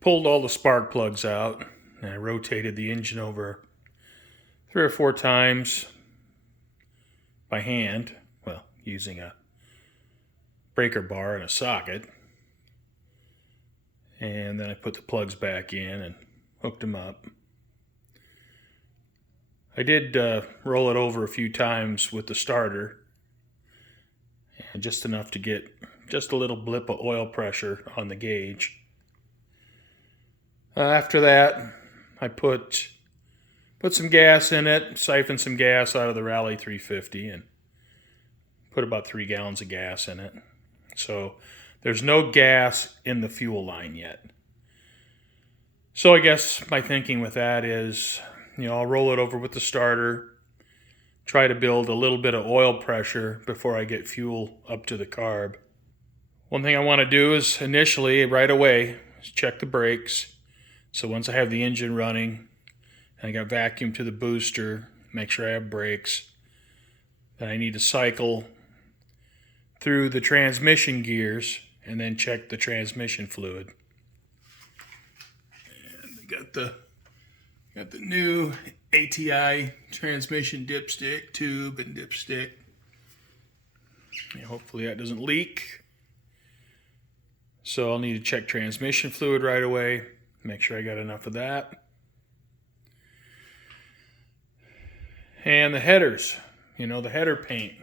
pulled all the spark plugs out, and I rotated the engine over 3 or 4 times by hand, well, using a breaker bar and a socket. And then I put the plugs back in and hooked them up. I did roll it over a few times with the starter, and just enough to get just a little blip of oil pressure on the gauge. After that, I put some gas in it, siphoned some gas out of the Rally 350, and put about 3 gallons of gas in it. So there's no gas in the fuel line yet. So I guess my thinking with that is, I'll roll it over with the starter, try to build a little bit of oil pressure before I get fuel up to the carb. One thing I want to do is initially, right away, is check the brakes. So once I have the engine running, and I got vacuum to the booster, make sure I have brakes, then I need to cycle through the transmission gears and then check the transmission fluid. And I got the new ATI transmission dipstick, tube and dipstick. Hopefully that doesn't leak. So I'll need to check transmission fluid right away, make sure I got enough of that. And the headers, the header paint.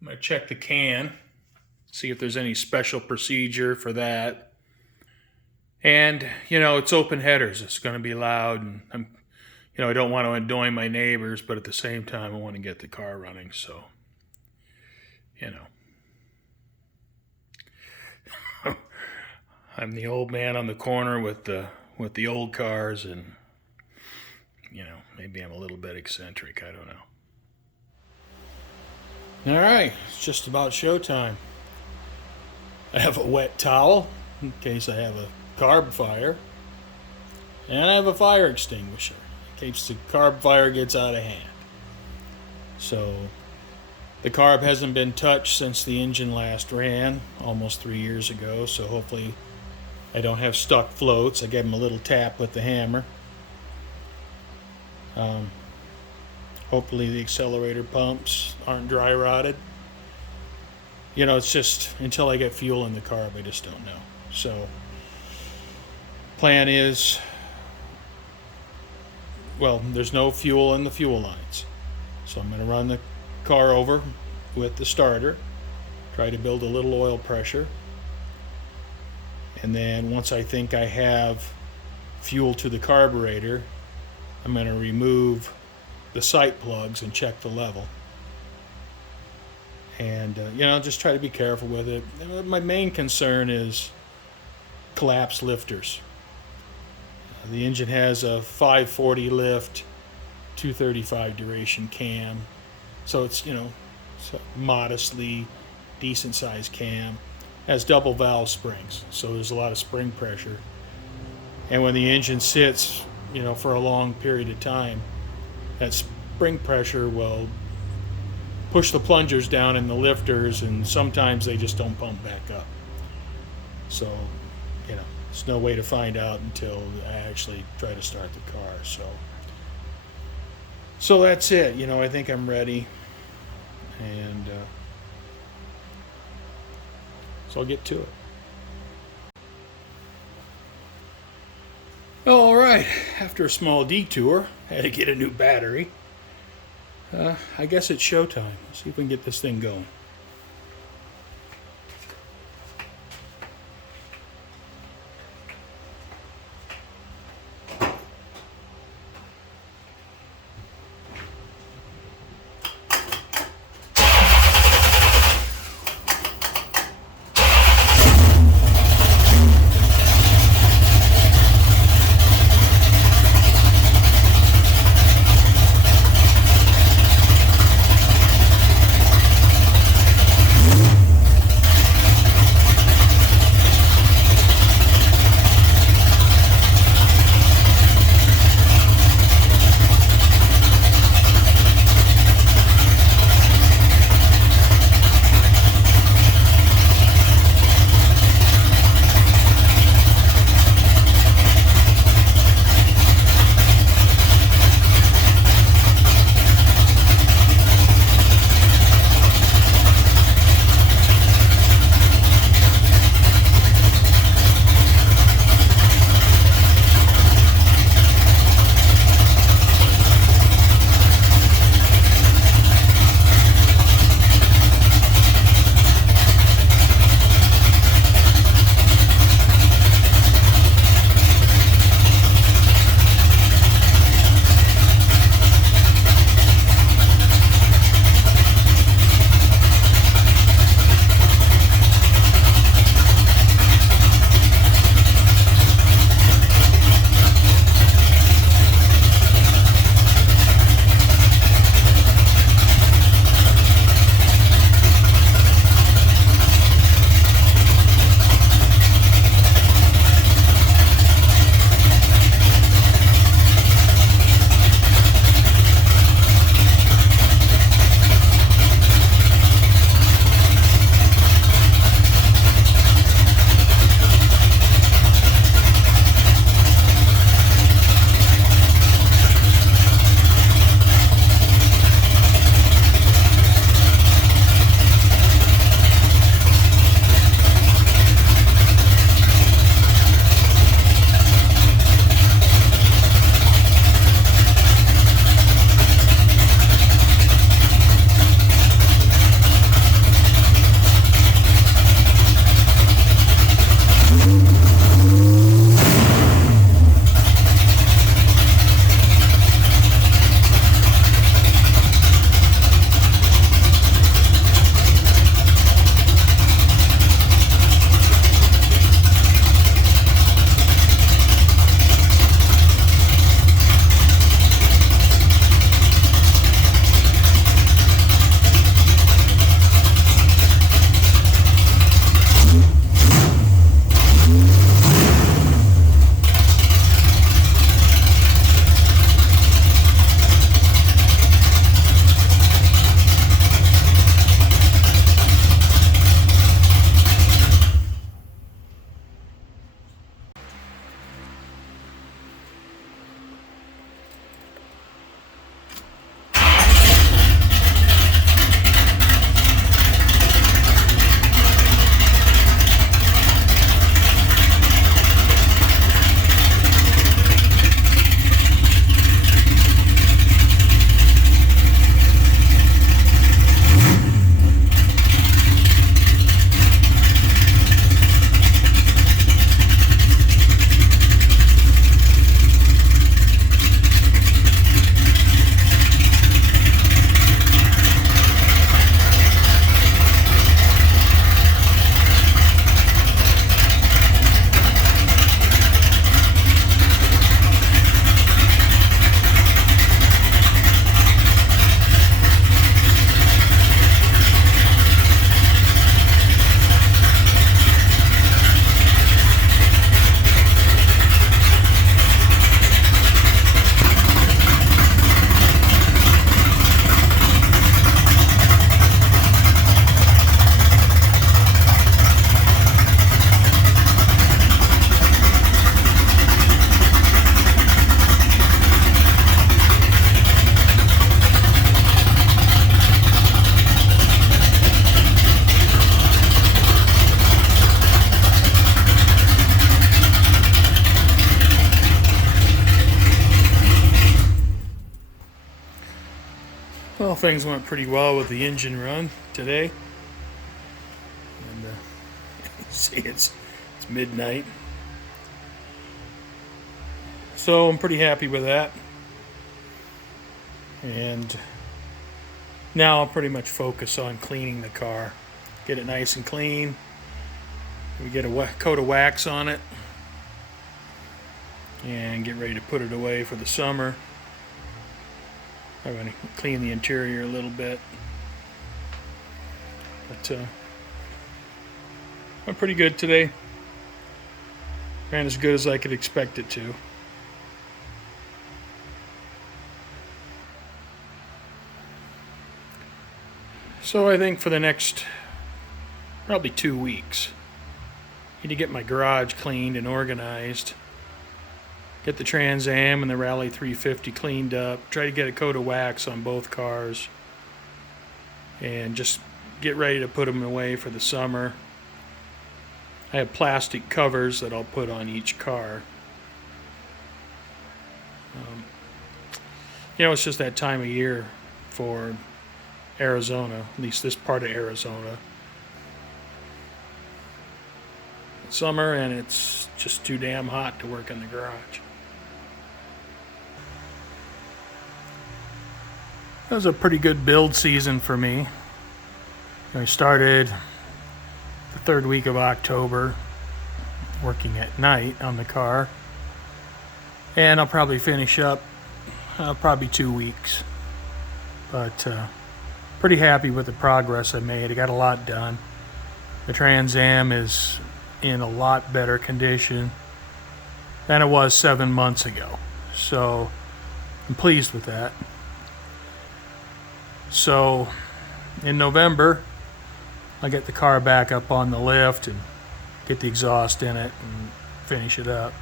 I'm going to check the can, see if there's any special procedure for that. And, it's open headers. It's going to be loud, and I don't want to annoy my neighbors, but at the same time, I want to get the car running, so, I'm the old man on the corner with the old cars, and, maybe I'm a little bit eccentric, I don't know. All right, it's just about showtime. I have a wet towel in case I have a carb fire, and I have a fire extinguisher in case the carb fire gets out of hand. So the carb hasn't been touched since the engine last ran almost 3 years ago, so hopefully I don't have stuck floats. I gave them a little tap with the hammer. Hopefully the accelerator pumps aren't dry rotted. It's just until I get fuel in the carb, I just don't know. So plan is, there's no fuel in the fuel lines. So I'm going to run the car over with the starter, try to build a little oil pressure. And then once I think I have fuel to the carburetor, I'm going to remove the sight plugs and check the level. And, just try to be careful with it. My main concern is collapsed lifters. The engine has a 540 lift, 235 duration cam. So it's, it's a modestly decent sized cam. Has double valve springs, so there's a lot of spring pressure. And when the engine sits, for a long period of time, that spring pressure will push the plungers down in the lifters, and sometimes they just don't pump back up. So, there's no way to find out until I actually try to start the car. So that's it. I think I'm ready, and so I'll get to it. All right, after a small detour, I had to get a new battery. I guess it's showtime. Let's see if we can get this thing going. Well, things went pretty well with the engine run today. And see, it's midnight. So I'm pretty happy with that. And now I'll pretty much focus on cleaning the car. Get it nice and clean. We get a coat of wax on it. And get ready to put it away for the summer. I'm going to clean the interior a little bit. But went pretty good today. Ran as good as I could expect it to. So I think for the next probably 2 weeks, I need to get my garage cleaned and organized. Get the Trans Am and the Rally 350 cleaned up. Try to get a coat of wax on both cars. And just get ready to put them away for the summer. I have plastic covers that I'll put on each car. It's just that time of year for Arizona, at least this part of Arizona. It's summer and it's just too damn hot to work in the garage. It was a pretty good build season for me. I started the third week of October working at night on the car. And I'll probably finish up probably 2 weeks. But pretty happy with the progress I made. I got a lot done. The Trans Am is in a lot better condition than it was 7 months ago. So I'm pleased with that. So in November, I'll get the car back up on the lift and get the exhaust in it and finish it up.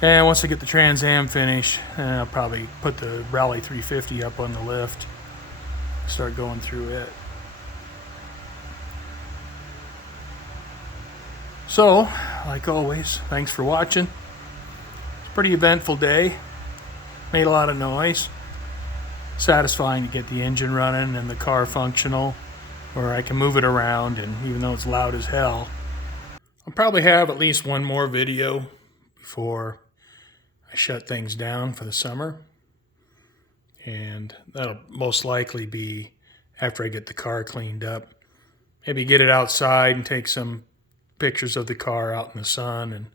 And once I get the Trans Am finished, I'll probably put the Rally 350 up on the lift, start going through it. So, like always, thanks for watching. It's a pretty eventful day. Made a lot of noise. Satisfying to get the engine running and the car functional, where I can move it around, and even though it's loud as hell. I'll probably have at least one more video before I shut things down for the summer. And that'll most likely be after I get the car cleaned up. Maybe get it outside and take some pictures of the car out in the sun and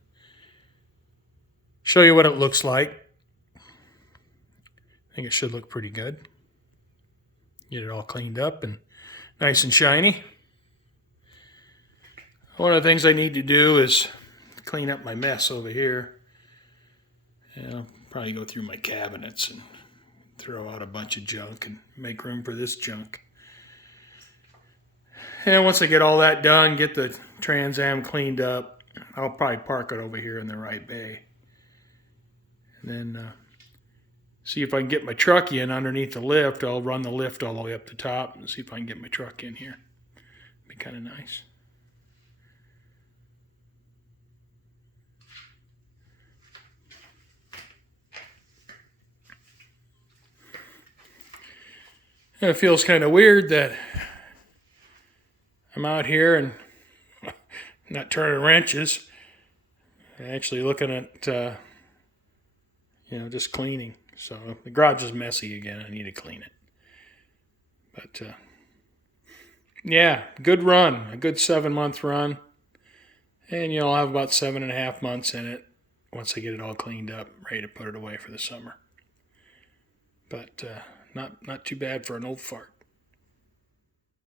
show you what it looks like. I think it should look pretty good. Get it all cleaned up and nice and shiny. One of the things I need to do is clean up my mess over here. And I'll probably go through my cabinets and throw out a bunch of junk and make room for this junk. And once I get all that done, get the Trans Am cleaned up, I'll probably park it over here in the right bay. And then see if I can get my truck in underneath the lift. I'll run the lift all the way up the top and see if I can get my truck in here. Be kind of nice. And it feels kind of weird that I'm out here and not turning wrenches. I'm actually looking at, just cleaning. So the garage is messy again. I need to clean it. But, yeah, good run. A good 7-month run. And, I'll have about 7.5 months in it once I get it all cleaned up, ready to put it away for the summer. But not too bad for an old fart.